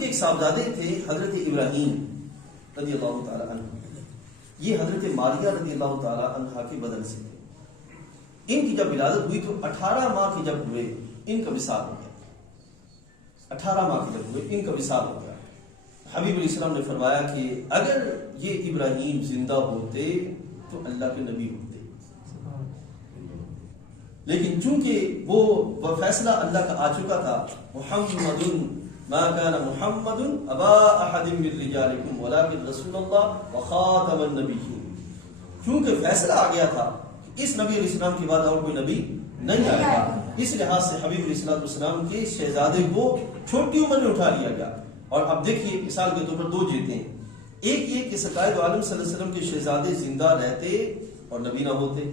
ایک صاحبزادے تھے حضرت ابراہیم رضی اللہ تعالی عنہ، یہ حضرت ماریہ رضی اللہ تعالی عنہ کے بدن سے تھے۔ ان کی جب ولادت ہوئی تو 18 ماہ کے جب ہوئے ان کا وصال ہو گیا۔ 18 ماہ کے جب ہوئے ان کا وصال ہو گیا۔ حبیب علیہ السلام نے فرمایا کہ اگر یہ ابراہیم زندہ ہوتے تو اللہ کے نبی ہوتے، لیکن چونکہ وہ فیصلہ اللہ کا آ چکا تھا، محمد ما كان محمد ابا احد من رجالكم ولكن رسول الله وخاتم النبيين، چونکہ فیصلہ آ گیا تھا کہ اس نبی علیہ السلام کے بعد اور کوئی نبی نہیں آئے گا، اس لحاظ سے حبیب علیہ السلام کے شہزادے کو چھوٹی عمر میں اٹھا لیا گیا۔ اور اب دیکھیے مثال کے طور پر دو چیزیں، ایک یہ کہ سرکار دو عالم صلی اللہ علیہ وسلم کے شہزادے زندہ رہتے اور نبی نہ ہوتے،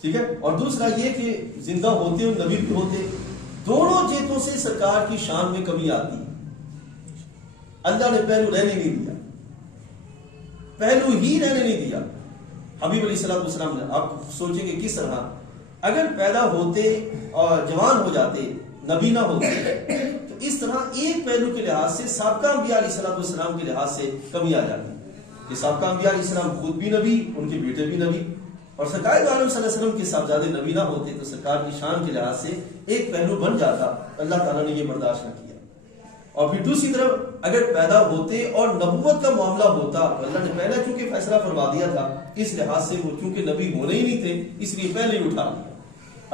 ٹھیک ہے، اور دوسرا یہ کہ زندہ ہوتے اور نبی بھی ہوتے، دونوں چیزوں سے سرکار کی شان میں کمی آتی۔ اللہ نے پہلو رہنے نہیں دیا، پہلو ہی رہنے نہیں دیا حبیب علیہ السلام نے۔ آپ سوچیں گے کس طرح، اگر پیدا ہوتے اور جوان ہو جاتے نبی نہ ہوتے تو اس طرح ایک پہلو کے لحاظ سے سابقہ انبیاء علیہ السلام کے لحاظ سے کمی آ جاتی کہ سابقہ انبیاء علیہ السلام خود بھی نبی، ان کے بیٹے بھی نبی، اور سرکار دو عالم صلی اللہ علیہ وسلم کے صاحبزادے نبی نہ ہوتے تو سرکار کی شان کے لحاظ سے ایک پہلو بن جاتا۔ اللہ تعالیٰ نے یہ برداشت نہ کیا۔ اور پھر دوسری طرف اگر پیدا ہوتے اور نبوت کا معاملہ ہوتا تو اللہ نے پہلے چونکہ فیصلہ فرما دیا تھا، اس لحاظ سے وہ چونکہ نبی ہونے ہی نہیں تھے اس لیے پہلے ہی اٹھا لیا۔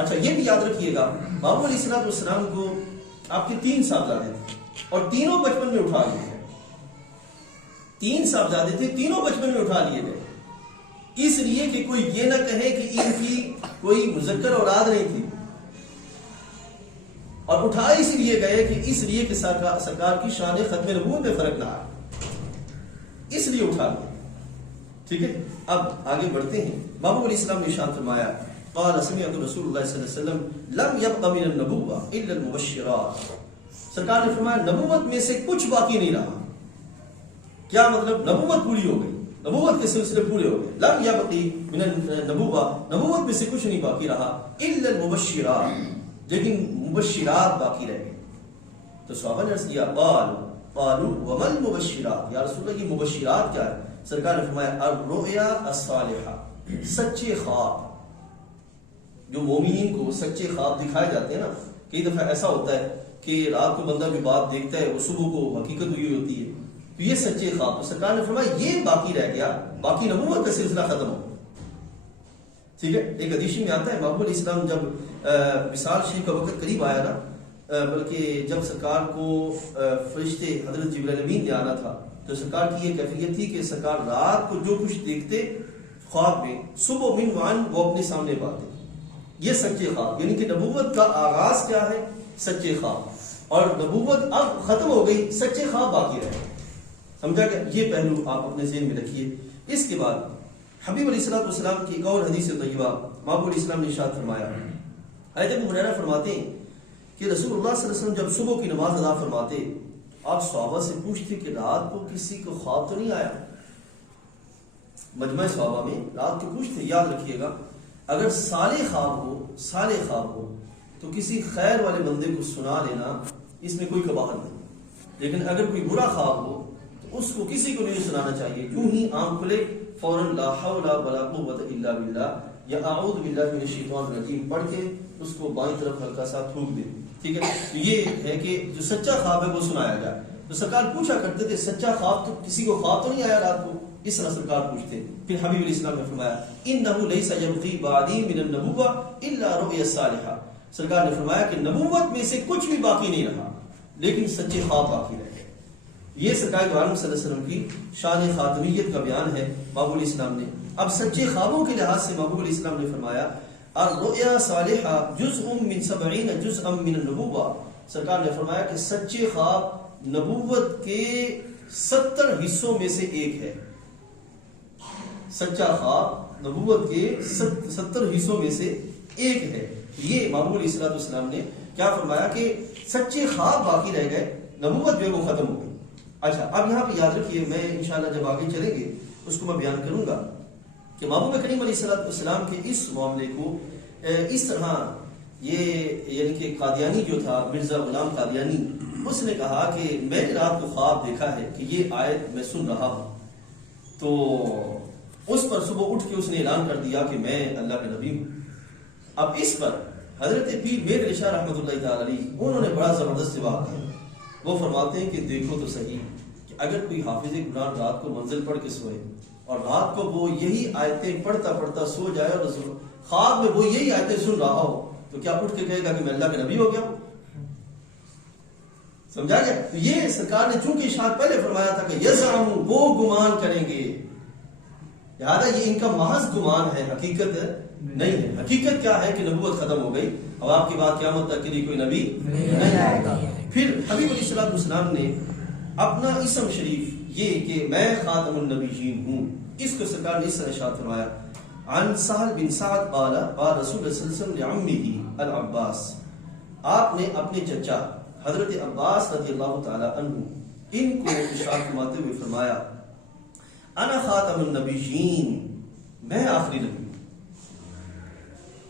اچھا یہ بھی یاد رکھیے گا، بابو علیہ السلام کو آپ کے 3 صاحبزادے تھے اور تینوں بچپن میں اٹھا لیے گئے۔ 3 صاحبزادے تھے، تینوں بچپن میں اٹھا لیے گئے، اس لیے کہ کوئی یہ نہ کہے کہ ان کی کوئی مذکر اولاد نہیں تھی، اور اٹھا اس لیے گئے کہ سرکار کی شان ختم نبوت میں فرق نہ آئے، اس لیے اٹھا لیا۔ ٹھیک ہے، اب آگے بڑھتے ہیں۔ بابو علیہ السلام نے ارشاد فرمایا، قال سمعت رسول اللہ صلی اللہ علیہ وسلم لم يبق من النبوة الا المبشرات، سرکار نے فرمایا نبوت میں سے کچھ باقی نہیں رہا۔ کیا مطلب؟ نبوت پوری ہو گئی، نبوت کے سلسلے پورے ہو گئے۔ لم یبقی من النبوة، نبوت میں سے کچھ نہیں باقی رہا، الا المبشرات، لیکن مبشرات باقی رہ گئے۔ تو صحابہ نے عرض کیا، قالوا وما المبشرات، یا رسول اللہ یہ مبشرات کیا ہے؟ سرکار نے فرمایا الرؤیا الصالحہ، سچے خواب۔ جو مومنین کو سچے خواب دکھائے جاتے ہیں نا، کئی دفعہ ایسا ہوتا ہے کہ رات کو بندہ جو بات دیکھتا ہے وہ صبح کو حقیقت ہوئی ہوتی ہے، تو یہ سچے خواب۔ تو سرکار نے فرمایا یہ باقی رہ گیا، باقی نبوت کا سلسلہ ختم ہو۔ ٹھیک ہے، ایک حدیث میں آتا ہے محبوب علیہ السلام جب وصال شریف کا وقت قریب آیا نا، بلکہ جب سرکار کو فرشتے حضرت جبرائیل امین نے آنا تھا تو سرکار کی یہ کیفیت تھی کہ سرکار رات کو جو کچھ دیکھتے خواب میں صبح من وان وہ اپنے سامنے پاتے۔ یہ سچے خواب، یعنی کہ نبوت کا آغاز کیا ہے؟ سچے خواب، اور نبوت اب ختم ہو گئی، سچے خواب باقی رہے۔ سمجھا کہ یہ پہلو آپ اپنے ذہن میں رکھیے۔ اس کے بعد حبیب علیہ السلام کی ایک اور حدیث طیبہ، محبوب علیہ السلام نے ارشاد فرمایا، حضرت ابو ہریرہ فرماتے ہیں کہ رسول اللہ صلی اللہ علیہ وسلم جب صبح کی نماز ادا فرماتے، آپ صحابہ سے پوچھتے کہ رات کو کسی کو خواب تو نہیں آیا؟ مجمع صحابہ میں رات کو پوچھتے۔ یاد رکھیے گا، اگر صالح خواب ہو تو کسی خیر والے بندے کو سنا لینا، اس میں کوئی قباحت نہیں، لیکن اگر کوئی برا خواب ہو تو اس کو کسی کو نہیں سنانا چاہیے، کیوں ہی آنکھ کھلے فوراً لا حول ولا قوت الا باللہ یا اعوذ باللہ من الشیطان الرجیم پڑھ کے اس کو بائیں طرف ہلکا سا تھوک دیں۔ ٹھیک ہے، تو یہ ہے کہ جو سچا خواب ہے وہ سنایا جائے۔ تو سرکار پوچھا کرتے تھے سچا خواب تو کسی کو خواب تو نہیں آیا رات کو؟ اس طرح سرکار پوچھتے۔ پھر حبیب علیہ السلام نے فرمایا انہ لیس یبقی بعدی من النبوۃ الا رؤیا صالحہ، سرکار نے فرمایا کہ نبوت میں سے کچھ بھی باقی نہیں رہا لیکن سچے خواب باقی رہے۔ یہ سرکار دو عالم صلی اللہ علیہ وسلم کی شان خاتمیت کا بیان ہے محبوب علیہ السلام نے۔ اب سچے خوابوں کے لحاظ سے محبوب علیہ السلام نے فرمایا الرؤیا صالحہ جزء من 70 جزءا من النبوۃ، سرکار نے فرمایا کہ سچے خواب نبوت کے 70 حصوں میں سے ایک ہے۔ سچا خواب نبوت کے 70 حصوں میں سے ایک ہے۔ یہ محبوب علیہ السلام نے کیا فرمایا کہ سچے خواب باقی رہ گئے، نبوت جو ہے وہ ختم ہو گئی۔ اچھا اب یہاں پہ یاد رکھیے، میں انشاءاللہ جب آگے چلیں گے اس کو میں بیان کروں گا کہ محبوب کریم علیہ السلام کے اس معاملے کو اس طرح یہ یعنی کہ قادیانی جو تھا مرزا غلام قادیانی، اس نے کہا کہ میں نے رات کو خواب دیکھا ہے کہ یہ آیت میں سن رہا ہوں، تو اس پر صبح اٹھ کے اس نے اعلان کر دیا کہ میں اللہ کے نبی ہوں۔ اب اس پر حضرت پیر میر علی شاہ رحمۃ اللہ تعالی علیہ انہوں نے بڑا زبردست جواب دیا۔ وہ فرماتے ہیں کہ دیکھو تو صحیح کہ اگر کوئی حافظ قرآن رات کو منزل پڑھ کے سوئے اور رات کو وہ یہی آیتیں پڑھتا پڑھتا سو جائے اور خواب میں وہ یہی آیتیں سن رہا ہو، تو کیا اٹھ کے کہے گا کہ میں اللہ کے نبی ہو گیا ہوں؟ سمجھا گیا؟ تو یہ سرکار نے چونکہ ارشاد پہلے فرمایا تھا کہ یزعم، وہ گمان کریں گے، لہٰذا یہ ان کا محض گمان ہے، حقیقت نہیں ہے۔ حقیقت کیا ہے کہ نبوت ختم ہو گئی، اب آپ کی بات قیامت تک کے لیے کوئی نبی نہیں آئے گا۔ پھر حبیب علیہ السلام نے اپنا اسم شریف یہ کہ میں خاتم النبیین ہوں، اس کو سرکار نے اس طرح ارشاد فرمایا، عن سہل بن سعد قال قال رسول اللہ صلی اللہ علیہ وسلم لعمه العباس، آپ نے اپنے چچا حضرت عباس رضی اللہ تعالی عنہ ان کو ارشاد فرماتے ہوئے فرمایا، انا خاتم النبیین، میں آخری نبی ہوں،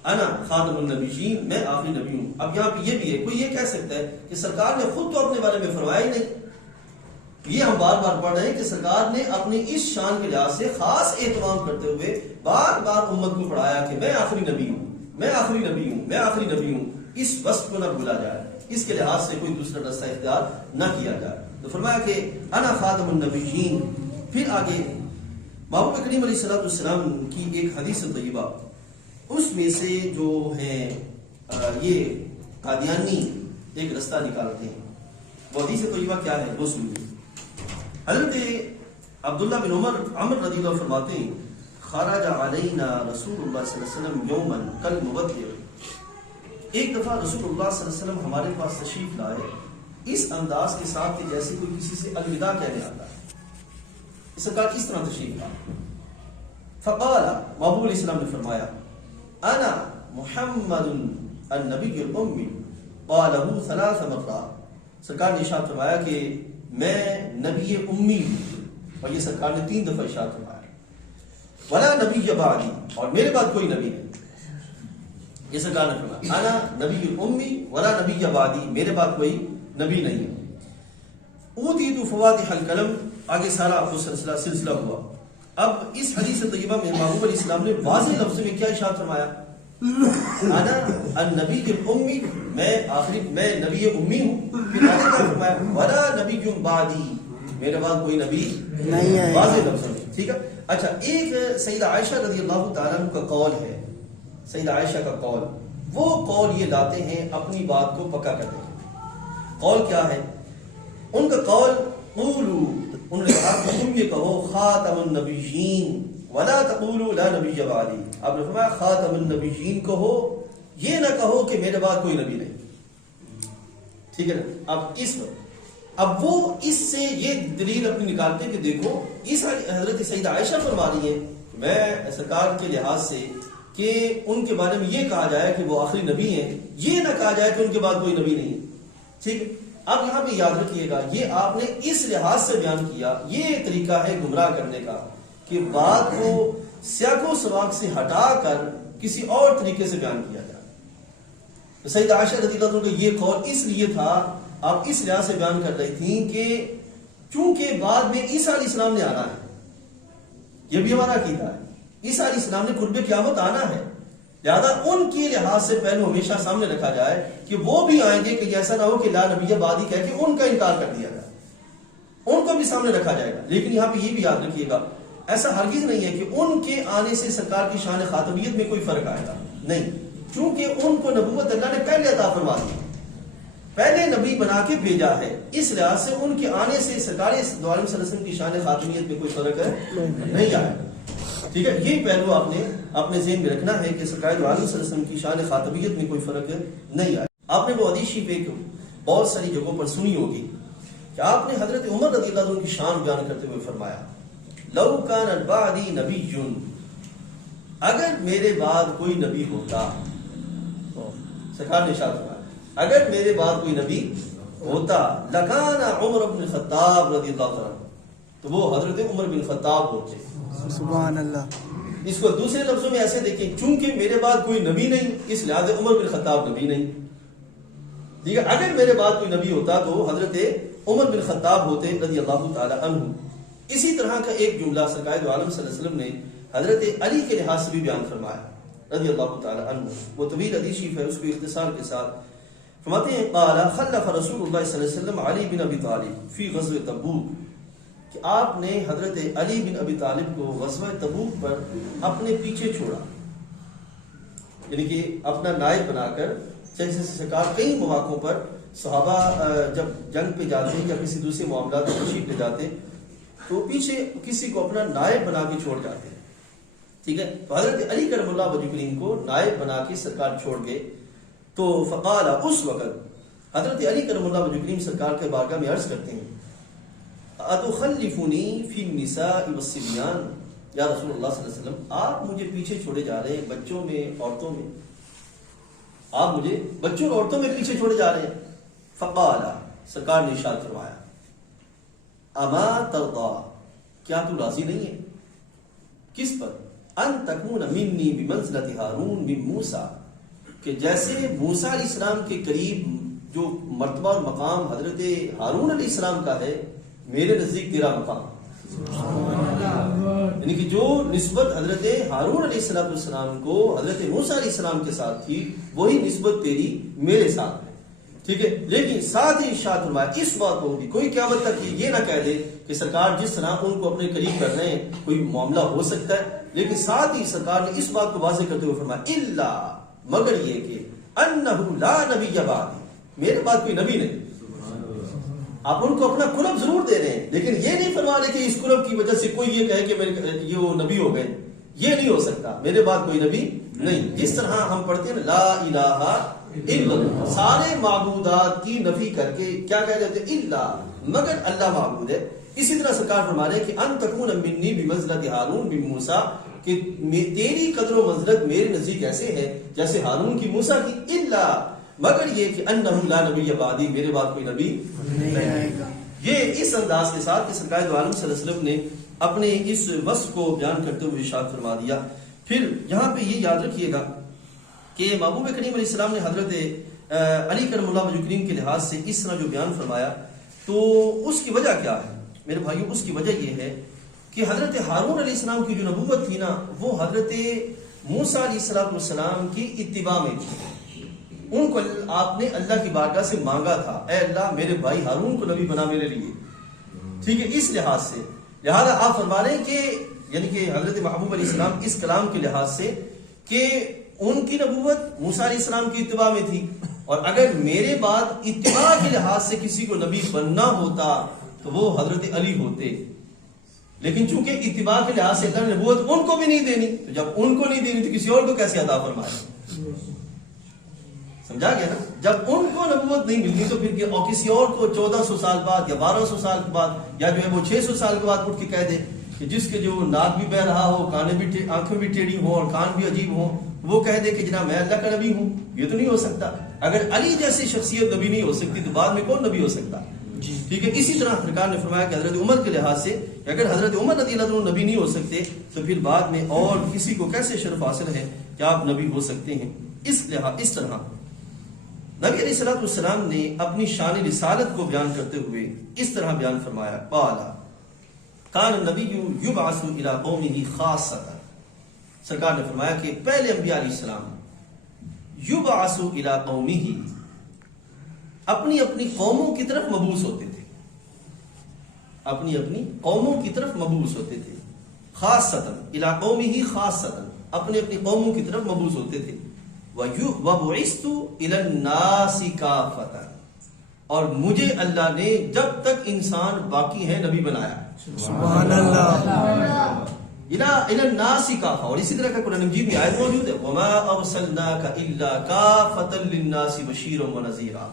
انا خاتم النبیین، میں آخری نبی ہوں۔ اب یہاں پہ یہ بھی ہے، کوئی یہ کہہ سکتا ہے کہ سرکار نے خود تو اپنے بارے میں فرمایا ہی نہیں، یہ ہم بار بار پڑھ رہے ہیں کہ سرکار نے اپنی اس شان کے لحاظ سے خاص اہتمام کرتے ہوئے بار بار امت کو پڑھایا کہ میں آخری نبی ہوں، میں آخری نبی ہوں، میں آخری نبی ہوں۔ اس وصف کو نہ بھولا جائے، اس کے لحاظ سے کوئی دوسرا رستہ اختیار نہ کیا جائے۔ تو فرمایا کہ انا خاتم النبیین۔ پھر آگے محبوب کریم علیہ السلام کی ایک حدیث طیبہ، اس میں سے جو ہیں یہ قادیانی ایک رستہ نکالتے ہیں، وہ حدیث طیبہ کیا ہے وہ سنیے۔ حضرت عبداللہ بن عمر رضی اللہ فرماتے ہیں، خرج علینا رسول اللہ صلی اللہ علیہ وسلم یوما کالمبدر، ایک دفعہ رسول اللہ صلی اللہ علیہ وسلم ہمارے پاس تشریف لائے اس انداز کے ساتھ کہ جیسے کوئی کسی سے الوداع کہنے آتا ہے، سرکار اس طرح تشریف لائے۔ فقال، محبوب علیہ السلام نے فرمایا، انا محمد النبی الامی، قالہ ثلاث مرات، سرکار نے ارشاد فرمایا کہ میں نبی امی ہوں، اور یہ سرکار نے 3 دفعہ ارشاد فرمایا، ولا نبی بعدی، اور میرے بعد کوئی نبی نہیں، یہ سرکار نے فرمایا، انا نبی امی ولا نبی بعدی، میرے بعد کوئی نبی نہیں ہے۔ اوتیت فواتح القلم، آگے سارا سلسلہ ہوا۔ اب اس حدیث طیبہ میں محبوب علیہ السلام نے واضح لفظ میں کیا ارشاد فرمایا، انا النبی الامی، میں نبی امی ہوں، پھر آگے کیا فرمایا، ولا نبی بعدی، میرے بعد کوئی نبی نہیں ہے، واضح لفظ میں، ٹھیک ہے۔ اچھا، ایک سیدہ عائشہ رضی اللہ تعالیٰ عنہ کا قول ہے، سیدہ عائشہ کا قول، وہ قول یہ لاتے ہیں اپنی بات کو پکا کرنے کے۔ قول کیا ہے ان کا؟ قول قولوا، انہوں نے کہا کہ تم یہ کہو خاتم النبیین ولا تقولوا لا نبی بعدی، آپ نے فرمایا خاتم النبیین کہو، یہ نہ کہو کہ میرے بعد کوئی نبی نہیں، ٹھیک ہے نا۔ اب وہ اس سے یہ دلیل اپنی نکالتے ہیں کہ دیکھو اس حضرت سیدہ عائشہ فرما رہی ہیں میں سرکار کے لحاظ سے کہ ان کے بارے میں یہ کہا جائے کہ وہ آخری نبی ہیں، یہ نہ کہا جائے کہ ان کے بعد کوئی نبی نہیں، ٹھیک ہے۔ اب یہاں پہ یاد رکھیے گا، یہ آپ نے اس لحاظ سے بیان کیا، یہ طریقہ ہے گمراہ کرنے کا کہ بات کو سیاق و سباق سے ہٹا کر کسی اور طریقے سے بیان کیا جائے۔ سیدہ عائشہ رضی اللہ عنہ کا یہ قول اس لیے تھا، آپ اس لحاظ سے بیان کر رہی تھیں کہ چونکہ بعد میں عیسیٰ علیہ السلام نے آنا ہے، یہ بھی ہمارا عقیدہ ہے، عیسیٰ علیہ السلام نے قرب قیامت آنا ہے، لہذا ان کے لحاظ سے پہلے ہمیشہ سامنے رکھا جائے کہ وہ بھی آئیں گے، کہ ایسا نہ ہو کہ لا نبی بعدی کہہ کے ان کا انکار کر دیا جائے، ان کو بھی سامنے رکھا جائے گا۔ لیکن یہاں پہ یہ بھی یاد رکھیے گا، ایسا ہرگز نہیں ہے کہ ان کے آنے سے سرکار کی شان خاتمیت میں کوئی فرق آئے گا، نہیں، چونکہ ان کو نبوت اللہ نے پہلے عطا فرما دی، پہلے نبی بنا کے بھیجا ہے، اس لحاظ سے ان کے آنے سے سرکار دو عالم صلی اللہ علیہ وسلم کی شان خاتمیت میں کوئی فرق نہیں آئے گا، ٹھیک ہے۔ یہ پہلو آپ نے اپنے ذہن میں رکھنا ہے کہ سرکار دو عالم صلی اللہ علیہ وسلم کی شان خاتمیت میں کوئی فرق نہیں آئے۔ آپ نے وہ حدیث شریف ایک بہت ساری جگہوں پر سنی ہوگی کہ آپ نے حضرت عمر رضی اللہ عنہ کی شان بیان کرتے ہوئے فرمایا، لو کان بعدی نبی، اگر میرے بعد کوئی نبی ہوتا، سرکار نے ارشاد فرمایا اگر میرے بعد کوئی نبی ہوتا، لکان عمر بن الخطاب رضی اللہ عنہ، تو وہ حضرت عمر بن الخطاب ہوتے، سبحان اللہ۔ اس کو دوسرے لفظوں میں ایسے دیکھیں، چونکہ میرے بعد کوئی نبی نہیں اس لحاظ عمر بن خطاب نبی نہیں. ٹھیک ہے، اگر میرے بعد کوئی نبی ہوتا تو حضرت عمر بن خطاب ہوتے رضی اللہ تعالی عنہ. اسی طرح کا ایک جملہ سرکار دو عالم صلی اللہ علیہ وسلم نے حضرت علی کے لحاظ سے بھی بیان فرمایا رضی اللہ تعالی عنہ. وہ طویل حدیث شریف ہے، اس کو اختصار کے ساتھ فرماتے ہیں قال خلف رسول اللہ صلی اللہ علیہ وسلم علی بن ابی طالب فی غزوہ تبوک، کہ آپ نے حضرت علی بن ابی طالب کو غزوہ تبوک پر اپنے پیچھے چھوڑا، یعنی کہ اپنا نائب بنا کر. جیسے سرکار کئی مواقعوں پر صحابہ جب جنگ پہ جاتے یا کسی دوسرے معاملات میں تشریف لے جاتے تو پیچھے کسی کو اپنا نائب بنا کے چھوڑ جاتے ہیں. ٹھیک ہے، تو حضرت علی کرم اللہ وجہ کریم کو نائب بنا کے سرکار چھوڑ گئے. تو فقال، اس وقت حضرت علی کرم اللہ وجہ کریم سرکار کے بارگاہ میں عرض کرتے ہیں اتخلفنی فی النساء والصبیان، یا رسول اللہ صلی اللہ علیہ وسلم آپ مجھے پیچھے چھوڑے جا رہے ہیں بچوں میں عورتوں میں، آپ مجھے بچوں اور عورتوں میں پیچھے چھوڑے جا رہے ہیں. فقال، سرکار نے ارشاد فرمایا اما ترضى، کیا تو راضی نہیں ہے کس پر؟ ان تکون منی بمنزلۃ ہارون من موسیٰ، کہ جیسے موسیٰ علیہ السلام کے قریب جو مرتبہ اور مقام حضرت ہارون علیہ السلام کا ہے، میرے نزدیک تیرا مقام. یعنی کہ جو نسبت حضرت ہارون علیہ السلام کو حضرت موسیٰ علیہ السلام کے ساتھ تھی وہی نسبت تیری میرے ساتھ ہے. ٹھیک ہے، لیکن ساتھ ہی ارشاد فرمایا اس بات کو بھی کوئی قیامت تک یہ نہ کہہ دے کہ سرکار جس طرح ان کو اپنے قریب کر رہے ہیں کوئی معاملہ ہو سکتا ہے، لیکن ساتھ ہی سرکار نے اس بات کو واضح کرتے ہوئے فرمایا الا، مگر یہ کہ انہ لا نبی بعد، میرے بعد کوئی نبی نہیں. آپ ان کو اپنا قرب ضرور دے رہے ہیں لیکن یہ نہیں فرما رہے کہ اس قرب کی وجہ سے کوئی یہ کہے کہ یہ وہ نبی ہو گئے. یہ نہیں ہو سکتا، میرے بعد کوئی نبی نہیں. جس طرح ہم پڑھتے ہیں لا الہ الا اللہ، سارے معبودات کی نفی کر کے کیا کہہ دیتے ہیں الا، مگر اللہ معبود ہے. اسی طرح سرکار فرما رہے ہیں کہ ان تکون منی بمنزلۃ ہارون من موسیٰ، کہ تیری قدر و منزلت میرے نزدیک ایسے ہے جیسے ہارون کی موسیٰ کی. الا، مگر یہ کہ انہ لا نبی بعدی، میرے بعد کوئی نبی نہیں. یہ اس انداز کے ساتھ کہ سرکار دو عالم صلی اللہ علیہ وسلم نے اپنے اس وصف کو بیان کرتے ہوئے ارشاد فرما دیا. پھر یہاں پہ یہ یاد رکھیے گا کہ محبوب کریم علیہ السلام نے حضرت علی کرم اللہ وجہ کریم کے لحاظ سے اس طرح جو بیان فرمایا تو اس کی وجہ کیا ہے میرے بھائیو؟ اس کی وجہ یہ ہے کہ حضرت ہارون علیہ السلام کی جو نبوت تھی نا وہ حضرت موسیٰ علیہ السلام کی اتباع میں تھی. ان کو آپ نے اللہ کی بارگاہ سے مانگا تھا، اے اللہ میرے بھائی ہارون کو نبی بنا میرے لیے. ٹھیک ہے، اس لحاظ سے لہذا آپ فرما رہے ہیں کہ یعنی کہ حضرت محبوب علیہ السلام اس کلام کے لحاظ سے کہ ان کی نبوت موسیٰ علیہ السلام کی اتباع میں تھی، اور اگر میرے بعد اتباع کے لحاظ سے کسی کو نبی بننا ہوتا تو وہ حضرت علی ہوتے. لیکن چونکہ اتباع کے لحاظ سے اللہ نے نبوت ان کو بھی نہیں دینی، تو جب ان کو نہیں دینی تو کسی اور کو کیسے عطا فرمائے؟ سمجھا گیا نا؟ جب ان کو نبوت نہیں ملتی تو پھر اور کسی اور کو 1400 سال بعد یا 1200 سال کے بعد یا جو ہے وہ 600 سال کے بعد اٹھ کے کہہ دے کہ جس کے جو ناک بھی بہ رہا ہو، کانیں بھی آنکھیں بھی ٹیڑھی ہوں اور کان بھی عجیب ہوں، وہ کہہ دے کہ جناب میں اللہ کا نبی ہوں. یہ تو نہیں ہو سکتا. اگر علی جیسی شخصیت نبی نہیں ہو سکتی تو بعد میں کون نبی ہو سکتا؟ ٹھیک ہے. اسی طرح سرکار نے فرمایا کہ حضرت عمر کے لحاظ سے اگر حضرت عمر رضی اللہ عنہ نبی نہیں ہو سکتے تو پھر بعد میں اور کسی کو کیسے شرف حاصل ہے کہ آپ نبی ہو سکتے ہیں. اس طرح نبی علیہ الصلوۃ والسلام نے اپنی شان رسالت کو بیان کرتے ہوئے اس طرح بیان فرمایا قال کان النبی یبعث الی قومہ خاصۃ. سرکار نے فرمایا کہ پہلے انبیاء علیہ السلام یبعث الی قومہ اپنی اپنی قوموں کی طرف مبعوث ہوتے تھے، اپنی اپنی قوموں کی طرف مبعوث ہوتے تھے. خاصۃ الی قومہ خاصۃ، اپنی اپنی قوموں کی طرف مبعوث ہوتے تھے. وَبُعِثْتُ إِلَى النَّاسِ كَافَةً، اور مجھے اللہ نے جب تک انسان باقی ہے نبی بنایا. سبحان اللہ. إِلَى النَّاسِ كَافَةً. اور اسی طرح کا قرآن مجید میں آیت موجود ہے وَمَا أَرْسَلْنَاكَ إِلَّا كَافَةً لِلنَّاسِ بَشِيرًا وَنَذِيرًا.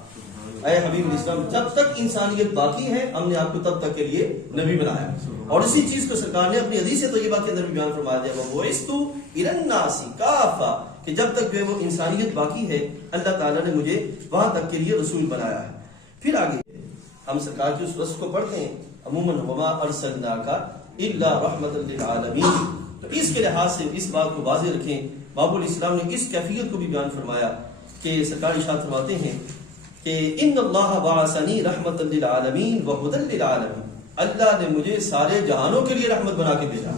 اے حبیب الاسلام جب تک انسانیت باقی ہے ہم نے آپ کو تب تک کے لیے نبی بنایا. اور اسی چیز کو سرکار نے اپنی حدیث طیبہ کے اندر بھی بیان فرما دیا وَبُعِثْتُ إِلَى النَّاسِ كَافَةً، کہ جب تک جو ہے وہ انسانیت باقی ہے اللہ تعالیٰ نے مجھے وہاں تک کے لیے رسول بنایا ہے. پھر آگے ہم سرکار کی اس وصف کو پڑھتے ہیں عموماً وما ارسلناک الا رحمۃ للعالمین. تو اس کے لحاظ سے اس بات کو واضح رکھیں. باب الاسلام نے اس کیفیت کو بھی بیان فرمایا کہ سرکار ارشاد فرماتے ہیں کہ ان اللہ بعثنی رحمۃ للعالمین وہدی للعالمین، اللہ نے مجھے سارے جہانوں کے لیے رحمت بنا کے بھیجا.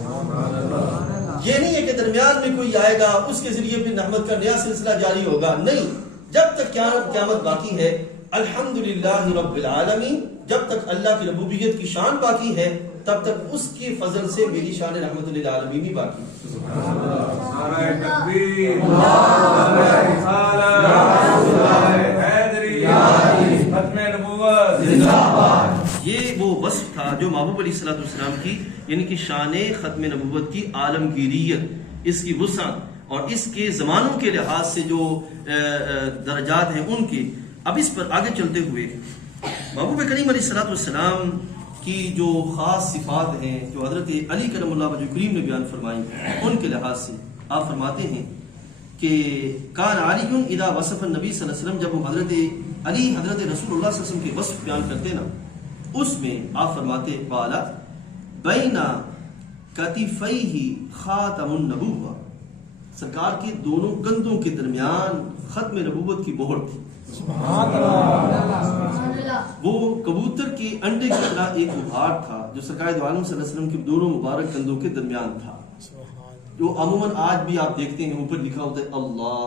یہ نہیں ہے کہ درمیان میں کوئی آئے گا اس کے ذریعے پھر رحمت کا نیا سلسلہ جاری ہوگا، نہیں. جب تک قیامت باقی ہے الحمدللہ رب العالمین، جب تک اللہ کی ربوبیت کی شان باقی ہے تب تک اس کے فضل سے میری شان رحمت للعالمین ہی باقی ہے. نعرہ تکبیر، نعرہ رسالت، نعرہ حیدری، ختم نبوت زندہ باد. یہ وہ وصف تھا جو محبوب علیہ الصلوۃ والسلام کی یعنی کہ شان ختم نبوت کی عالمگیریت، اس کی وسعت اور اس کے زمانوں کے لحاظ سے جو درجات ہیں ان کے. اب اس پر آگے چلتے ہوئے محبوب کریم علیہ الصلوۃ والسلام کی جو خاص صفات ہیں جو حضرت علی کرم اللہ وجہ کریم نے بیان فرمائی ان کے لحاظ سے آپ فرماتے ہیں کہ کان علی اذا وصف النبی صلی اللہ علیہ وسلم، جب وہ حضرت علی حضرت رسول اللہ صلی اللہ علیہ وسلم کے وصف بیان کرتے نا اس میں آپ فرماتے قال بین کتفیہ خاتم النبوہ، سرکار کے دونوں کندھوں کے درمیان ختم نبوت کی مہر تھی. وہ کبوتر کے انڈے کی طرح ایک ابھار تھا جو سرکار دو عالم صلی اللہ علیہ وسلم کے دونوں مبارک کندھوں کے درمیان تھا، جو عموماً آج بھی آپ دیکھتے ہیں اوپر لکھا ہوتا ہے اللہ،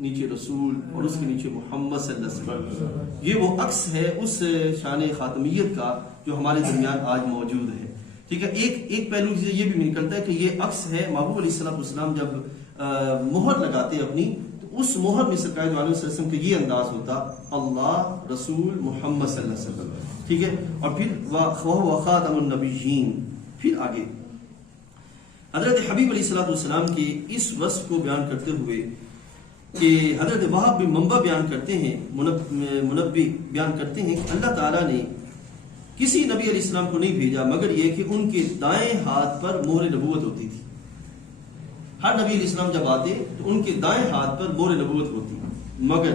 نیچے رسول اور اس کے نیچے محمد صلی اللہ علیہ وسلم. یہ وہ عکس ہے اس شان خاتمیت کا جو ہمارے درمیان آج موجود ہے. ٹھیک ہے، ایک پہلو سے یہ بھی نکلتا ہے کہ یہ عکس ہے محبوب علیہ الصلوۃ والسلام جب مہر لگاتے اپنی، اس مہر میں سرکار دو عالم صلی اللہ علیہ وسلم کا یہ انداز ہوتا اللہ رسول محمد صلی اللہ علیہ وسلم. ٹھیک ہے، اور پھر وَهُوَ خَاتَمُ النَّبِيِّينَ. پھر آگے حضرت حبیب علیہ الصلوۃ والسلام کے اس وصف کو بیان کرتے ہوئے کہ حضرت وہاب بن منبع بیان کرتے ہیں، منبی بیان کرتے ہیں کہ اللہ تعالیٰ نے کسی نبی علیہ السلام کو نہیں بھیجا مگر یہ کہ ان کے دائیں ہاتھ پر مہر نبوت ہوتی تھی. ہر نبی علیہ السلام جب آتے تو ان کے دائیں ہاتھ پر مہر نبوت ہوتی، مگر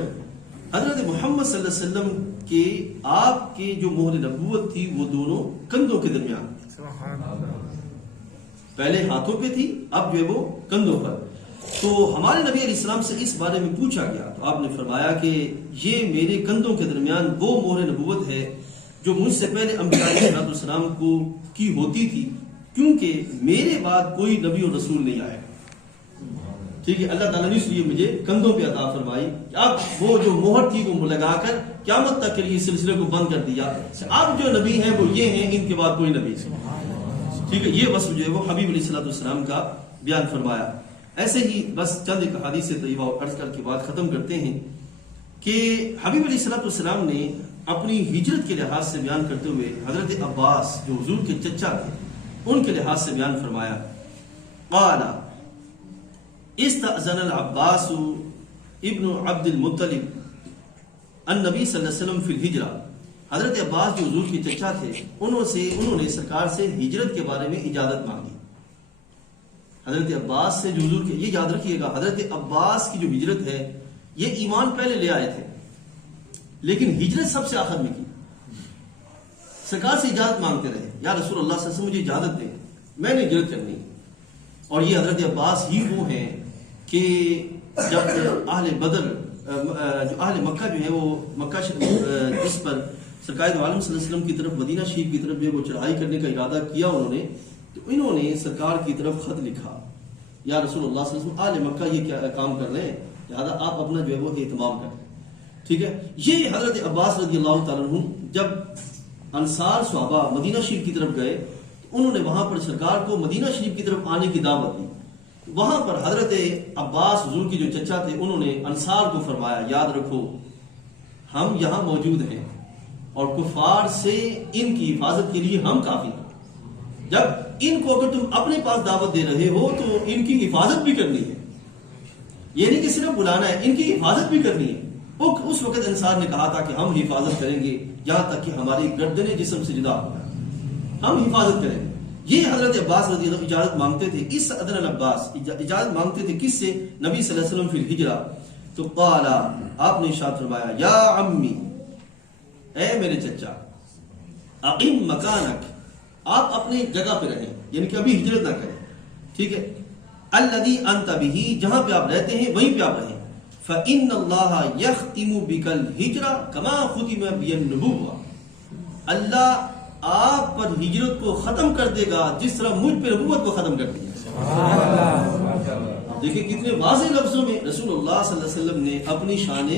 حضرت محمد صلی اللہ علیہ وسلم کے آپ کے جو مہر نبوت تھی وہ دونوں کندھوں کے درمیان تھی. پہلے ہاتھوں پہ تھی، اب جو ہے وہ کندھوں پر. تو ہمارے نبی علیہ السلام سے اس بارے میں پوچھا گیا تو آپ نے فرمایا کہ یہ میرے کندھوں کے درمیان وہ مہر نبوت ہے جو مجھ سے پہلے انبیاء علیہ السلام کو کی ہوتی تھی، کیونکہ میرے بعد کوئی نبی اور رسول نہیں آیا. ٹھیک ہے، اللہ تعالیٰ نے اس لیے مجھے کندھوں پہ عطا فرمائی کہ اب وہ جو مہر تھی وہ لگا کر قیامت تک کے لیے اس سلسلے کو بند کر دیا. اب جو نبی ہیں وہ یہ ہیں، ان کے بعد کوئی نبی. ٹھیک ہے، یہ وصف جو ہے وہ حبیب علیہ الصلوۃ والسلام کا بیان فرمایا. ایسے ہی بس چند ایک حدیث طیبہ عرض کر کے بعد ختم کرتے ہیں کہ حبیب علیہ الصلوۃ والسلام نے اپنی ہجرت کے لحاظ سے بیان کرتے ہوئے حضرت عباس جو حضور کے چچا تھے ان کے لحاظ سے بیان فرمایا قال استأذن العباس ابن عبد المطلب النبی صلی اللہ علیہ وسلم فی الہجرہ. حضرت عباس جو حضور کے چچا تھے انہوں نے سرکار سے ہجرت کے بارے میں اجازت مانگی. حضرت عباس سے جو حضور کے، یہ یاد رکھیے گا، حضرت عباس کی جو ہجرت ہے یہ ایمان پہلے لے آئے تھے لیکن ہجرت سب سے آخر میں کی. سرکار سے اجازت مانگتے رہے، یا رسول اللہ صلی اللہ علیہ وسلم مجھے اجازت دیں، میں نے ہجرت کرنی. اور یہ حضرت عباس ہی وہ ہیں کہ جب اہل بدر جو اہل مکہ جو ہے وہ مکہ اس پر سرکار دو عالم صلی اللہ علیہ وسلم کی طرف مدینہ شریف کی طرف جو وہ چڑھائی کرنے کا ارادہ کیا انہوں نے سرکار کی طرف خط لکھا، یا رسول اللہ صلی اللہ علیہ وسلم اہل مکہ یہ کیا کام کر رہے ہیں، لہٰذا آپ اپنا جو ہے وہ اہتمام کریں. ٹھیک ہے، یہ حضرت عباس رضی اللہ تعالیٰ عنہ جب انصار صحابہ مدینہ شریف کی طرف گئے تو انہوں نے وہاں پر سرکار کو مدینہ شریف کی طرف آنے کی دعوت دی. وہاں پر حضرت عباس حضور کے جو چچا تھے انہوں نے انصار کو فرمایا یاد رکھو ہم یہاں موجود ہیں اور کفار سے ان کی حفاظت کے لیے ہم کافی ہیں. جب ان کو اگر تم اپنے پاس دعوت دے رہے ہو تو ان کی حفاظت بھی کرنی ہے، یہ نہیں کہ صرف بلانا ہے، ان کی حفاظت بھی کرنی ہے. اس وقت انصار نے کہا تھا کہ ہم حفاظت کریں گے یہاں تک کہ ہماری گردنیں جسم سے جدا ہو جائیں، ہم حفاظت کریں گے. یہ حضرت عباس رضی اللہ اجازت مانگتے تھے، اس ادن العباس اجازت مانگتے تھے کس سے؟ نبی صلی اللہ علیہ وسلم فی الہجرہ. تو قال آپ نے ارشاد فرمایا یا عمی، اے میرے چچا، اقیم مکانک، آپ اپنی جگہ پہ رہیں، یعنی کہ ابھی ہجرت نہ کریں. ٹھیک ہے، الذی انت بہ، جہاں پہ آپ رہتے ہیں وہیں پہ آپ رہیں. فإن اللہ یختم بک الہجرہ کما ختم بی النبوہ، اللہ آپ پر ہجرت کو ختم کر دے گا جس طرح مجھ پہ نبوت کو ختم کر دیا. دیکھیں کتنے واضح لفظوں میں رسول اللہ صلی اللہ علیہ وسلم نے اپنی شان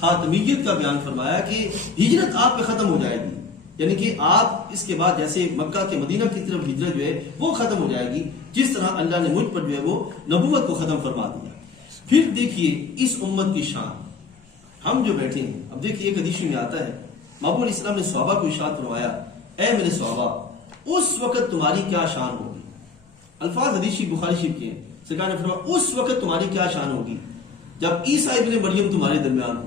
خاتمیت کا بیان فرمایا کہ ہجرت آپ پہ ختم ہو جائے گی، یعنی کہ آپ اس کے بعد جیسے مکہ کے مدینہ کی طرف ہجرت جو ہے وہ ختم ہو جائے گی، جس طرح اللہ نے مجھ پر جو ہے وہ نبوت کو ختم فرما دیا. پھر دیکھیے اس امت کی شان، ہم جو بیٹھے ہیں، اب دیکھیے ایک حدیث میں آتا ہے محبوب علیہ السلام نے صحابہ کو ارشاد فرمایا، اے میرے صحابہ اس وقت تمہاری کیا شان ہوگی. الفاظ حدیث بخاری شریف کے ہیں. سرکار نے فرمایا اس وقت تمہاری کیا شان ہوگی جب عیسیٰ ابن مریم تمہارے درمیان ہو.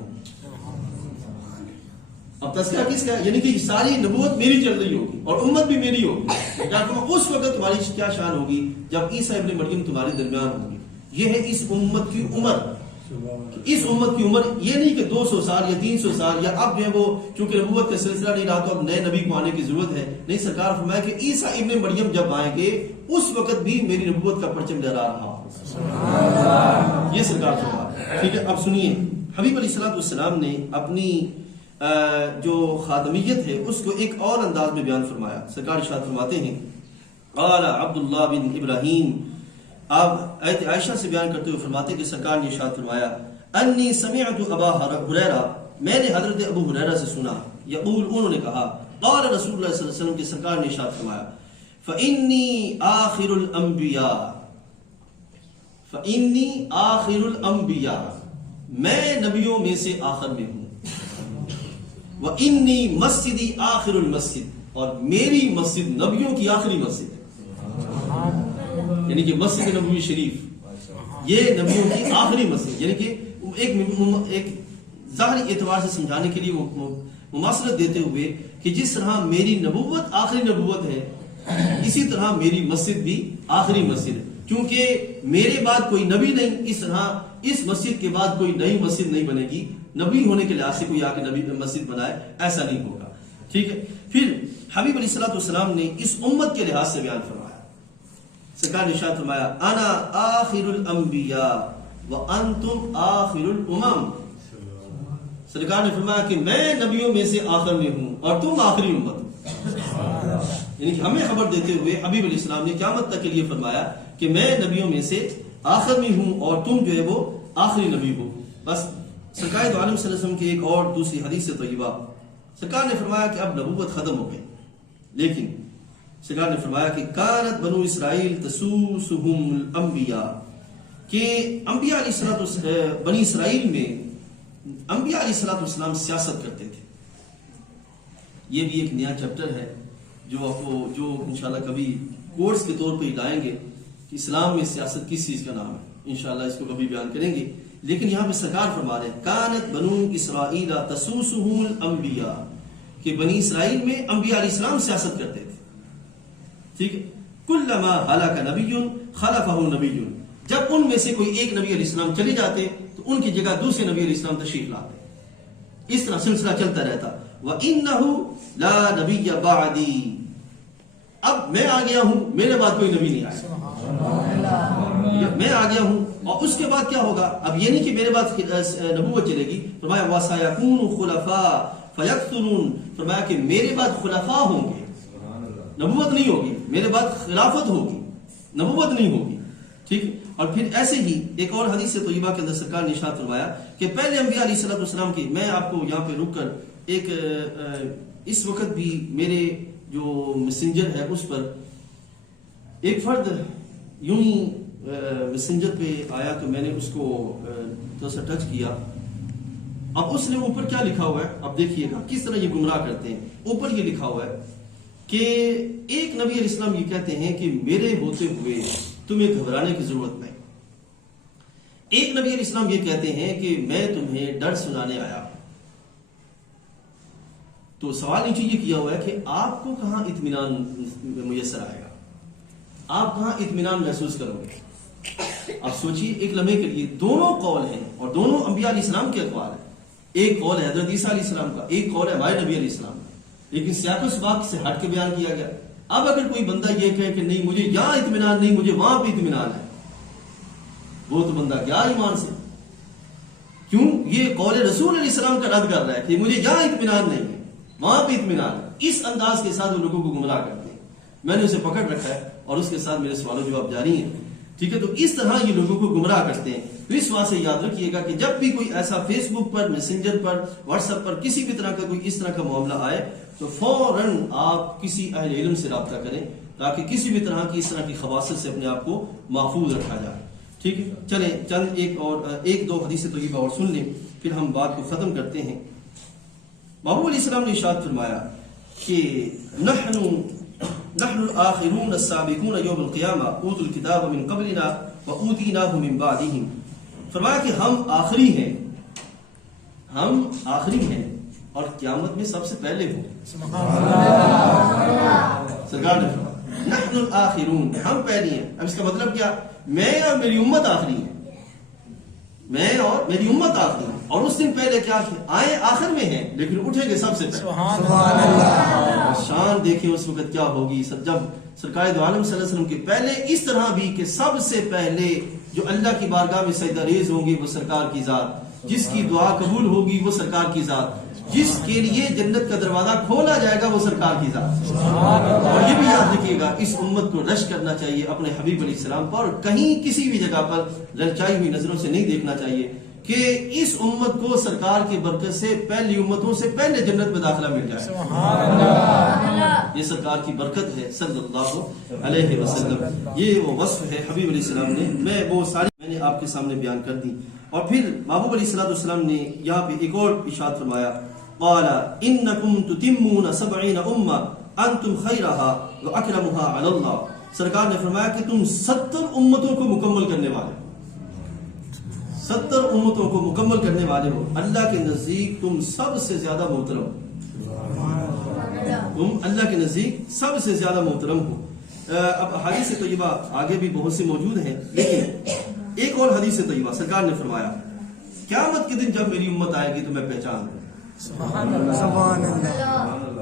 اب تذکرہ کس کا ہے؟ یعنی کہ ساری نبوت میری چل رہی ہوگی اور امت بھی میری ہوگی. اس وقت تمہاری کیا شان ہوگی جب عیسیٰ ابن مریم تمہارے درمیان ہوگی. یہ ہے اس امت کی عمر. اس امت کی عمر یہ نہیں کہ 200 سال یا 300 سال یا اب جو ہے وہ چونکہ نبوت کا سلسلہ نہیں رہا تو اب نئے نبی کو آنے کی ضرورت ہے. نہیں، سرکار فرمایا کہ عیسیٰ ابن مریم جب آئیں گے اس وقت بھی میری نبوت کا پرچم لہرا رہا. یہ سرکار فرمایا. ٹھیک ہے، اب سنیے حبیب علیہ الصلوۃ والسلام نے اپنی جو خاتمیت ہے اس کو ایک اور انداز میں بیان فرمایا. سرکار ارشاد فرماتے ہیں قال عبداللہ بن ابراہیم، آپ آیت عائشہ سے بیان کرتے ہوئے فرماتے کہ سرکار نے ارشاد فرمایا انی سمعت ابا ہریرہ، میں نے حضرت ابو ہریرہ سے سنا، یقول انہوں نے کہا قال رسول اللہ صلی اللہ علیہ وسلم کہ سرکار نے ارشاد فرمایا فإنی آخر الانبیاء، فإنی آخر الانبیاء، میں نبیوں میں سے آخر میں ہوں. وإنی مسجدی آخر المسجد، اور میری مسجد نبیوں کی آخری مسجد ہے. یعنی کہ مسجد نبوی شریف یہ نبیوں کی آخری مسجد، یعنی کہ ایک ظاہری اعتبار سے سمجھانے کے لیے وہ مماثلت دیتے ہوئے کہ جس طرح میری نبوت آخری نبوت ہے اسی طرح میری مسجد بھی آخری مسجد ہے. کیونکہ میرے بعد کوئی نبی نہیں، اس طرح اس مسجد کے بعد کوئی نئی مسجد نہیں بنے گی. نبی ہونے کے لحاظ سے کوئی آ کے نبی مسجد بنائے ایسا نہیں ہوگا. ٹھیک ہے. پھر حبیب علیہ الصلوۃ والسلام نے اس امت کے لحاظ سے بیان فرمایا. سرکار نے ارشاد فرمایا انا آخر الانبیاء وانتم آخر الامم. سرکار نے فرمایا کہ میں نبیوں میں سے آخر میں ہوں اور تم آخری امت ہو. یعنی کہ ہمیں خبر دیتے ہوئے حبیب علیہ السلام نے قیامت تک کے لیے فرمایا کہ میں نبیوں میں سے آخر میں ہوں اور تم جو ہے وہ آخری نبی ہو. بس سرکار دو عالم صلی اللہ علیہ وسلم کی ایک اور دوسری حدیث طیبہ، سرکار نے فرمایا کہ اب نبوت ختم ہو گئی، لیکن سرکار نے فرمایا کہ کانت بنو اسرائیل تسوسہم الانبیاء، کہ انبیاء بنی اسرائیل میں انبیاء علیہ الصلوۃ والسلام سیاست کرتے تھے. یہ بھی ایک نیا چیپٹر ہے جو انشاءاللہ کبھی کورس کے طور پہ لائیں گے کہ اسلام میں سیاست کس چیز کا نام ہے. انشاءاللہ اس کو کبھی بیان کریں گے. لیکن یہاں پہ سرکار فرما رہے ہیں کانت بنو اسرائیل تسوسہم الانبیاء، کہ بنی اسرائیل میں انبیاء علیہ السلام سیاست کرتے تھے. ٹھیک ہے. کلما ہلاک نبی خلفہ نبی، جب ان میں سے کوئی ایک نبی علیہ السلام چلے جاتے تو ان کی جگہ دوسرے نبی علیہ السلام تشریف لاتے. اس طرح سلسلہ چلتا رہتا. وَإِنَّهُ لَا نَبِيَّ بَعْدِي، اب میں آ گیا ہوں، میرے بعد کوئی نبی نہیں آیا. میں آ گیا ہوں اور اس کے بعد کیا ہوگا؟ اب یہ نہیں کہ میرے بعد نبوت چلے گی. فرمایا وَسَيَكُونُ خُلَفَاءَ فَيَقْتُلُونَ، فرمایا کہ میرے بعد خلفاء ہوں گے، نبوت نہیں ہوگی، میرے بعد خلافت ہوگی، نبوت نہیں ہوگی. ٹھیک. اور پھر ایسے ہی ایک اور حدیث طیبہ کے اندر سرکار نے ارشاد فرمایا کہ پہلے انبیاء علیہ الصلوۃ والسلام کی، میں آپ کو یہاں پہ رک کر ایک اس وقت بھی میرے جو میسنجر ہے اس پر ایک فرد یوں ہی میسنجر پہ آیا تو میں نے اس کو تھوڑا سا ٹچ کیا. اب اس نے اوپر کیا لکھا ہوا ہے، اب دیکھیے گا کس طرح یہ گمراہ کرتے ہیں. اوپر یہ لکھا ہوا ہے کہ ایک نبی علیہ السلام یہ کہتے ہیں کہ میرے ہوتے ہوئے تمہیں گھبرانے کی ضرورت نہیں. ایک نبی علیہ السلام یہ کہتے ہیں کہ میں تمہیں ڈر سنانے آیا. تو سوال نیچے یہ کیا ہوا ہے کہ آپ کو کہاں اطمینان میسر آئے گا، آپ کہاں اطمینان محسوس کرو گے. آپ سوچیے ایک لمحے کے لیے، دونوں قول ہیں اور دونوں انبیاء علیہ السلام کے اقوال ہیں. ایک قول ہے حضرت عیسیٰ علیہ السلام کا، ایک قول ہے ہمارے نبی علیہ السلام کا، لیکن سیاق و سباق سے ہٹ کے بیان کیا گیا. اب اگر کوئی بندہ یہ کہے کہ نہیں مجھے یہاں اطمینان نہیں، مجھے وہاں پہ اطمینان ہے، وہ تو بندہ گیا ایمان سے. کیوں؟ یہ قول رسول علیہ السلام کا رد کر رہا ہے کہ مجھے یہاں اطمینان نہیں ہے، وہاں پہ اطمینان ہے. اس انداز کے ساتھ وہ لوگوں کو گمراہ کرتے ہیں. میں نے اسے پکڑ رکھا ہے اور اس کے ساتھ میرے سوال و جواب جاری ہیں. ٹھیک ہے، تو اس طرح یہ لوگوں کو گمراہ کرتے ہیں. تو اس واسطے یاد رکھیے گا کہ جب بھی کوئی ایسا فیس بک پر، میسنجر پر، واٹس ایپ پر کسی بھی طرح کا کوئی اس طرح کا معاملہ آئے تو فوراً آپ کسی اہل علم سے رابطہ کریں تاکہ کسی بھی طرح کی اس طرح کی خباثت سے اپنے آپ کو محفوظ رکھا جائے. ٹھیک ہے، چلیں چند ایک دو حدیث طیبہ اور سن لیں پھر ہم بات کو ختم کرتے ہیں. محبوب علیہ السلام نے ارشاد فرمایا کہ نحن الآخرون السابقون یوم القیامہ اوتوا الکتاب من قبلنا وأوتیناہ من بعدہم. فرمایا کہ ہم آخری ہیں، ہم آخری ہیں اور قیامت میں سب سے پہلے ہوں. سرکار نے فرمایا نحن الآخرون، ہم پہلی ہیں. اب اس کا مطلب کیا؟ میں اور میری امت آخری ہے، میں اور میری امت آخری ہے. اور اس دن پہلے کیا کہ آئے آخر میں ہیں لیکن اٹھیں گے سب سے پہلے. سبحان اللہ. شان دیکھیں اس وقت کیا ہوگی جب سرکار دو عالم صلی اللہ علیہ وسلم کے پہلے اس طرح بھی کہ سب سے پہلے جو اللہ کی بارگاہ میں سجدہ ریز ہوں گے وہ سرکار کی ذات، جس کی دعا قبول ہوگی وہ سرکار کی ذات، جس کے لیے جنت کا دروازہ کھولا جائے گا وہ سرکار کی ذات. اور یہ بھی یاد رکھیے گا اس امت کو رش کرنا چاہیے اپنے حبیب علیہ السلام پر، اور کہیں کسی بھی جگہ پر للچائی ہوئی نظروں سے نہیں دیکھنا چاہیے کہ اس امت کو سرکار کی برکت سے پہلی امتوں سے پہلے جنت میں داخلہ مل جائے. سبحان اللہ. یہ سرکار کی برکت ہے صلی اللہ علیہ وسلم. یہ وہ وصف ہے حبیب علیہ السلام نے. میں وہ ساری میں نے آپ کے سامنے بیان کر دی. اور پھر محبوب علیہ السلام نے یہاں پہ ایک اور ارشاد فرمایا قال انکم تتمون 70 امہ انتم خیرہا واکرمہا علی اللہ. سرکار نے فرمایا کہ تم 70 امتوں کو مکمل کرنے والے، 70 امتوں کو مکمل کرنے والے ہو. اللہ کے نزدیک تم سب سے زیادہ محترم ہو، تم اللہ کے نزدیک سب سے زیادہ محترم ہو. اب حدیث طیبہ آگے بھی بہت سی موجود ہیں، لیکن ایک اور حدیث طیبہ سرکار نے فرمایا قیامت کے دن جب میری امت آئے گی تو میں پہچان لوں. سبحان اللہ.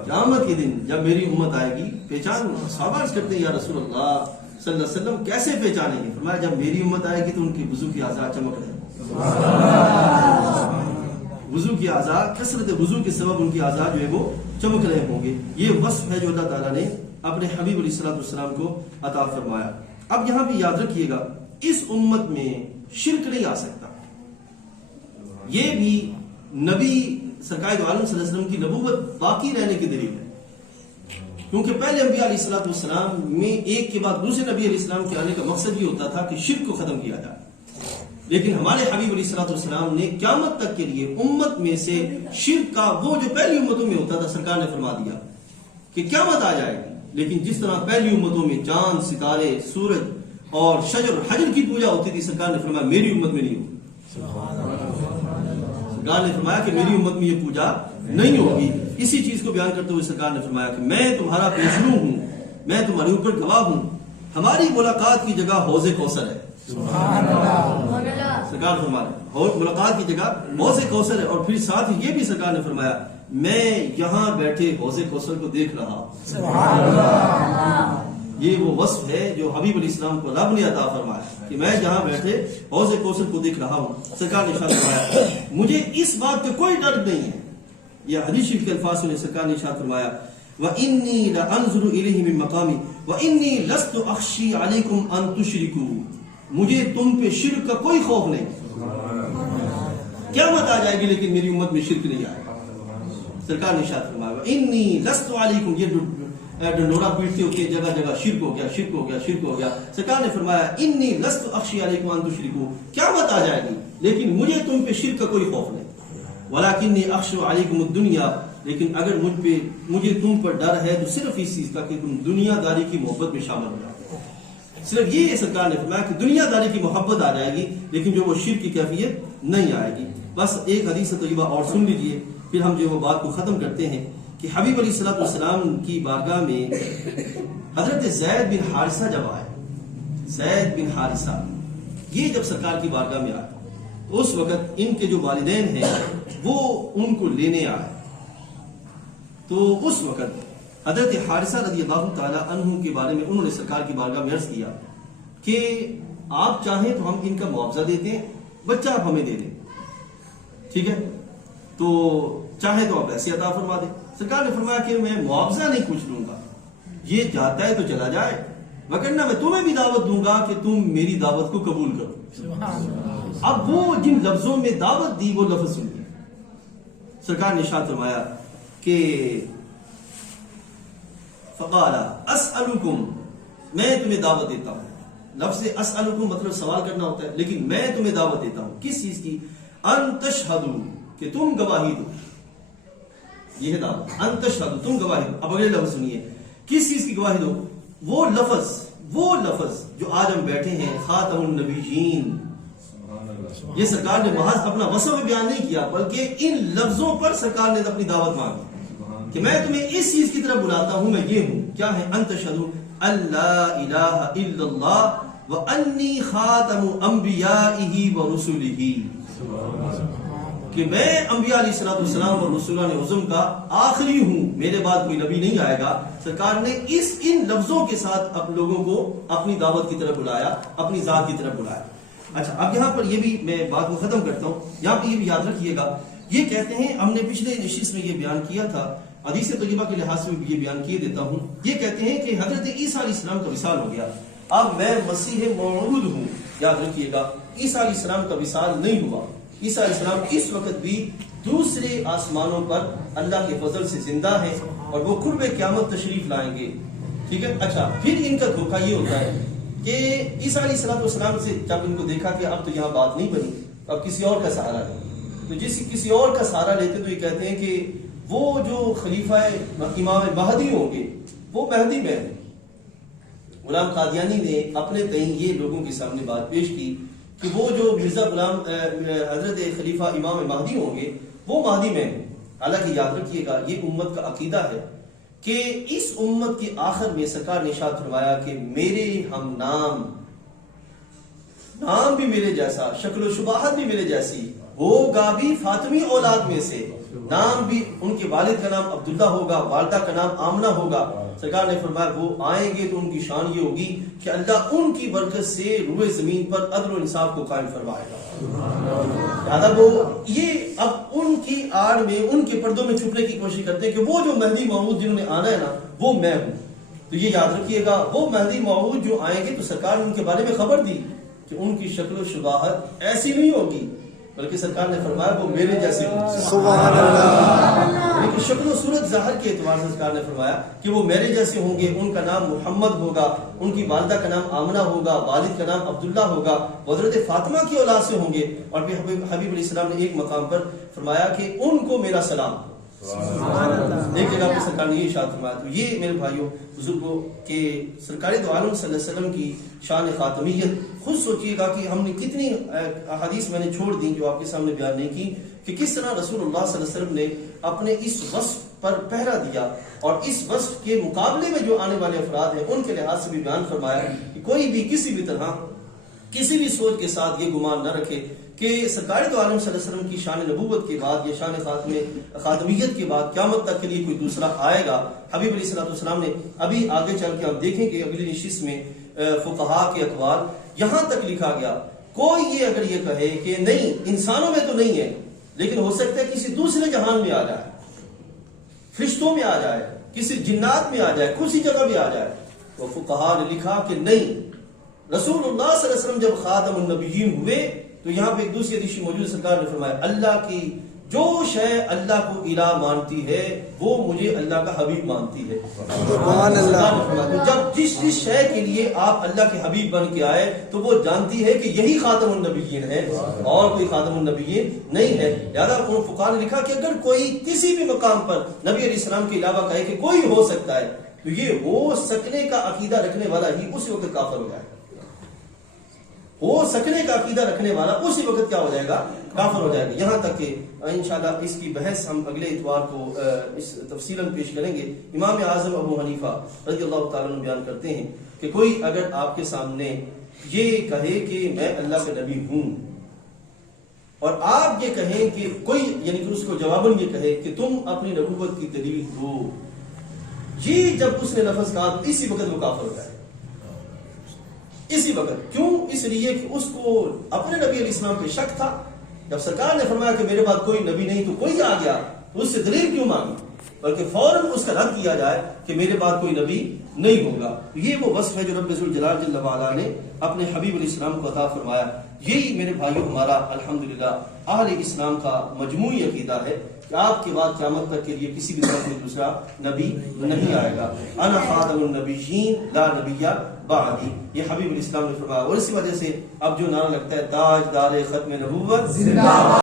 قیامت کے دن جب میری امت آئے گی پہچان لوں. صحابہ عرض کرتے ہیں یا رسول اللہ صلی اللہ علیہ وسلم کیسے پہچانیں گے؟ فرمایا جب میری امت آئے گی تو ان کے وضو کی اعضاء چمک رہے ہیں. وضو کی اعضاء، کثرت وضو کے سبب ان کی اعضاء جو ہے وہ چمک رہے ہوں گے. یہ وصف ہے جو اللہ تعالیٰ نے اپنے حبیب علیہ السلام کو عطا فرمایا. اب یہاں بھی یاد رکھیے گا اس امت میں شرک نہیں آ سکتا. یہ بھی نبی سرکار دو عالم صلی اللہ علیہ وسلم کی نبوت باقی رہنے کی دلیل ہے، کیونکہ پہلے انبیاء علیہ السلام میں ایک کے بعد دوسرے نبی علیہ السلام کے آنے کا مقصد یہ ہوتا تھا کہ شرک کو ختم کیا جائے. لیکن ہمارے حبیب علیہ السلام نے قیامت تک کے لیے امت میں سے شرک کا وہ جو پہلی امتوں میں ہوتا تھا سرکار نے فرما دیا کہ قیامت آ جائے گی، لیکن جس طرح پہلی امتوں میں چاند، ستارے، سورج اور شجر حجر کی پوجا ہوتی تھی سرکار نے فرمایا میری امت میں نہیں ہوگی. سرکار نے فرمایا کہ میری امت میں یہ پوجا نہیں ہوگی. اسی چیز کو بیان کرتے ہوئے سرکار نے فرمایا کہ میں تمہارا پیشرو ہوں، میں تمہارے اوپر گواہ ہوں. ہماری ملاقات کی جگہ حوض کوثر ہے. سرکار فرمایا ملاقات کی جگہ حوض کوثر ہے. اور پھر ساتھ ہی یہ بھی سرکار نے فرمایا میں یہاں بیٹھے حوض کوثر کو دیکھ رہا ہوں. یہ وہ وصف ہے جو حبیب علیہ السلام کو رب نے عطا فرمایا کہ میں جہاں بیٹھے حوض کوثر کو دیکھ رہا ہوں. سرکار نے ارشاد فرمایا مجھے اس بات کا کوئی ڈر نہیں ہے. یہ حدیث شریف کے الفاظ میں سرکار نے ارشاد فرمایا وَإِنِّي لَأَنظُرُ إِلَيْهِ مِن مَّقَامِ وَإِنِّي لَسْتُ أَخْشِي عَلَيْكُمْ أَن تُشْرِكُوا. مجھے تم پہ شرک کا کوئی خوف نہیں. قیامت آ جائے گی لیکن میری امت میں شرک نہیں آئے گا. سرکار نے ارشاد فرمایا وَإِنِّي لَسْتُ عَلَيْكُمْ. یہ ڈنڈورا پیٹتے ہوتے جگہ جگہ شرک ہو گیا، شرک ہو گیا، شرک ہو گیا. سرکار نے فرمایا انی لست اخشی علیکم ان تشرکوا. قیامت آ جائے گی لیکن مجھے تم پہ شرک کا کوئی خوف نہیں. ولکنی اخشی علیکم الدنیا. لیکن اگر مجھے تم پر ڈر ہے تو صرف اس چیز کا کہ تم دنیا داری کی محبت میں شامل ہو جاؤ. صرف یہ سرکار نے فرمایا کہ دنیا داری کی محبت آ جائے گی لیکن جو وہ شرک کی کیفیت نہیں آئے گی. بس ایک حدیث طیبہ اور سن لیجئے پھر ہم جو وہ بات کو ختم کرتے ہیں کہ حبیب علیہ السلام کی بارگاہ میں حضرت زید بن حارثہ جب آئے، زید بن حارثہ یہ جب سرکار کی بارگاہ میں آئے اس وقت ان کے جو والدین ہیں وہ ان کو لینے آئے. تو اس وقت حضرت حارثہ رضی اللہ تعالی عنہ کے بارے میں انہوں نے سرکار کی بارگاہ میں عرض کیا کہ آپ چاہیں تو ہم ان کا معاوضہ دیتے ہیں، بچہ آپ ہمیں دے دیں، ٹھیک ہے، تو چاہے تو آپ ایسی عطا فرما دیں۔ سرکار نے فرمایا کہ میں معاوضہ نہیں کچھ لوں گا، یہ جاتا ہے تو چلا جائے، وگرنہ میں تمہیں بھی دعوت دوں گا کہ تم میری دعوت کو قبول کرو۔ اب وہ جن لفظوں میں دعوت دی وہ لفظ سنیے۔ سرکار نے ارشاد فرمایا کہ فقال اسألکم، میں تمہیں دعوت دیتا ہوں۔ لفظ اسألکم مطلب سوال کرنا ہوتا ہے، لیکن میں تمہیں دعوت دیتا ہوں کس چیز کی؟ ان تشہدوا، کہ تم گواہی دو، یہ ہے دعوت، ان تشہدوا، تم گواہی دو۔ اب اگلے لفظ سنیے، کس چیز کی گواہی دو؟ وہ لفظ جو آج ہم بیٹھے ہیں، خاتم النبیین، یہ سرکار نے محض اپنا وصف بیان نہیں کیا، بلکہ ان لفظوں پر سرکار نے اپنی دعوت مانگی کہ میں تمہیں اس چیز کی طرف بلاتا ہوں، میں یہ ہوں، کیا ہے؟ ان تشہدوا اللہ الہ الا اللہ وانی خاتم انبیائہ ورسلہ، کہ میں انبیاء علیہ السلام اور رسولان عظم کا آخری ہوں، میرے بعد کوئی نبی نہیں آئے گا۔ سرکار نے ان لفظوں کے ساتھ اب لوگوں کو اپنی دعوت کی طرف بلایا، اپنی ذات کی طرف بلایا۔ اچھا، اب یہاں پر یہ بھی میں بات کو ختم کرتا ہوں، یہاں پہ یہ بھی یاد رکھیے گا، یہ کہتے ہیں، ہم نے پچھلے نشست میں یہ بیان کیا تھا، حدیث طیبہ کے لحاظ سے بھی یہ بیان کیے دیتا ہوں، یہ کہتے ہیں کہ حضرت عیسیٰ علیہ السلام کا وصال ہو گیا، اب میں مسیح موعود ہوں۔ یاد رکھیے گا، عیسیٰ علیہ السلام کا وصال نہیں ہوا، عیسیٰ علیہ السلام اس وقت بھی دوسرے آسمانوں پر اللہ کے فضل سے زندہ ہیں اور وہ قرب قیامت تشریف لائیں گے، ٹھیک ہے۔ اچھا، پھر ان کا دھوکہ یہ ہوتا ہے کہ عیسیٰ علیہ السلام سے جب ان کو دیکھا کہ اب تو یہاں بات نہیں بنی، اب کسی اور کا سہارا لیں، تو جس کسی اور کا سہارا لیتے تو یہ کہتے ہیں کہ وہ جو خلیفہ امام مہدی ہوں گے وہ مہدی میں ہیں۔ غلام قادیانی نے اپنے تئیں یہ لوگوں کے سامنے بات پیش کی کہ وہ جو مرزا غلام حضرت خلیفہ امام مہدی ہوں گے وہ مہدی میں ہیں۔ حالانکہ یاد رکھیے گا، یہ امت کا عقیدہ ہے کہ اس امت کے آخر میں سرکار نے ارشاد فرمایا کہ میرے ہم نام بھی میرے جیسا، شکل و شباہت بھی میرے جیسی، ہوگا بھی فاطمی اولاد میں سے، نام بھی ان کے والد کا نام عبداللہ ہوگا، والدہ کا نام آمنہ ہوگا۔ سرکار نے فرمایا وہ آئیں گے تو ان کی شان یہ ہوگی کہ اللہ ان کی برکت سے روئے زمین پر عدل و انصاف کو قائم فرمائے گا۔ لہٰذا وہ یہ اب ان کی آڑ میں، ان کے پردوں میں چھپنے کی کوشش کرتے ہیں کہ وہ جو مہدی موعود جنہوں نے آنا ہے نا وہ میں ہوں۔ تو یہ یاد رکھیے گا، وہ مہدی موعود جو آئیں گے تو سرکار نے ان کے بارے میں خبر دی کہ ان کی شکل و شباہت ایسی نہیں ہوگی، بلکہ سرکار نے فرمایا وہ میرے جیسے ہوں۔ سبحان اللہ۔ لیکن شکل و صورت ظاہر کے اعتبار سے سرکار نے فرمایا کہ وہ میرے جیسے ہوں گے، ان کا نام محمد ہوگا، ان کی والدہ کا نام آمنہ ہوگا، والد کا نام عبداللہ ہوگا، حضرت فاطمہ کی اولاد سے ہوں گے، اور پھر حبیب علیہ السلام نے ایک مقام پر فرمایا کہ ان کو میرا سلام۔ ایک جگہ پر سرکار نے یہ ارشاد فرمایا۔ تو یہ میرے بھائیوں بزرگوں کہ سرکار دو عالم صلی اللہ علیہ وسلم کی شان خاتمیت، خود سوچئے گا کہ ہم نے کتنی احادیث میں نے چھوڑ دی جو آپ کے سامنے بیان نہیں کی، کہ کس طرح رسول اللہ صلی اللہ علیہ وسلم نے اپنے اس وصف پر پہرا دیا، اور اس وصف کے مقابلے میں جو آنے والے افراد ہیں ان کے لحاظ سے بھی بیان فرمایا کہ کوئی بھی کسی بھی طرح کسی بھی سوچ کے ساتھ یہ گمان نہ رکھے کہ سرکار دو عالم صلی اللہ علیہ وسلم کی شان نبوت کے بعد یا شان خاتمیت کے بعد قیامت تک کے لیے کوئی دوسرا آئے گا۔ حبیب علیہ السلام نے ابھی آگے چل کے ہم دیکھیں کہ اگلی نشست میں فقہاء کے اقوال یہاں تک لکھا گیا، کوئی یہ اگر یہ کہے کہ نہیں انسانوں میں تو نہیں ہے لیکن ہو سکتا ہے کسی دوسرے جہان میں آ جائے، فرشتوں میں آ جائے، کسی جنات میں آ جائے، کسی جگہ بھی آ جائے، تو فقہاء نے لکھا کہ نہیں، رسول اللہ صلی اللہ علیہ وسلم جب خاتم النبیین ہوئے تو یہاں پہ ایک دوسری حدیث موجود، سرکار نے فرمایا اللہ کی جو شے اللہ کو الہ مانتی ہے وہ مجھے اللہ کا حبیب مانتی ہے۔ سبحان اللہ۔ تو جب جس شے کے لیے آپ اللہ کے حبیب بن کے آئے تو وہ جانتی ہے کہ یہی خاتم النبیین ہے اور کوئی خاتم النبیین نہیں ہے۔ لہذا فقہاء نے لکھا کہ اگر کوئی کسی بھی مقام پر نبی علیہ السلام کے علاوہ کہے کہ کوئی ہو سکتا ہے تو یہ ہو سکنے کا عقیدہ رکھنے والا ہی اسی وقت کافر ہو جائے گا۔ ہو سکنے کا عقیدہ رکھنے والا اسی وقت کیا ہو جائے گا؟ کافر ہو جائے گا۔ یہاں تک کہ انشاءاللہ اس کی بحث ہم اگلے اتوار کو اس تفصیلاً پیش کریں گے۔ امام اعظم ابو حنیفہ رضی اللہ تعالیٰ عنہ بیان کرتے ہیں کہ کوئی اگر آپ کے سامنے یہ کہے کہ میں اللہ کا نبی ہوں اور آپ یہ کہیں کہ کوئی یعنی کہ اس کو جواباً یہ کہے کہ تم اپنی نبوت کی دلیل دو، یہ جب اس نے لفظ کہا تو اسی وقت وہ کافر ہو جائے۔ اسی وقت کیوں؟ اس لیے کہ اس کو اپنے نبی علیہ السلام پہ شک تھا. جب سرکار نے فرمایا کہ میرے بعد کوئی نبی نہیں تو کوئی آ گیا تو اس سے دلیل کیوں مانگی، بلکہ فوراً اس کا رد کیا جائے کہ میرے بعد کوئی نبی نہیں ہوگا. یہ وہ وصف ہے جو رب ذوالجلال جل وعلا نے اپنے حبیب علیہ السلام کو عطا فرمایا. یہی میرے بھائیو ہمارا الحمدللہ اہل اسلام کا مجموعی عقیدہ ہے کہ آپ کے بعد قیامت تک کے لیے کسی بھی طرح میں دوسرا نبی نہیں آئے گا. انا خاتم النبیین لا نبی بعدی، یہ حبیب علیہ السلام نے فرمایا. اور اسی وجہ سے اب جو نعرہ لگتا ہے تاج دار ختم نبوت زندہ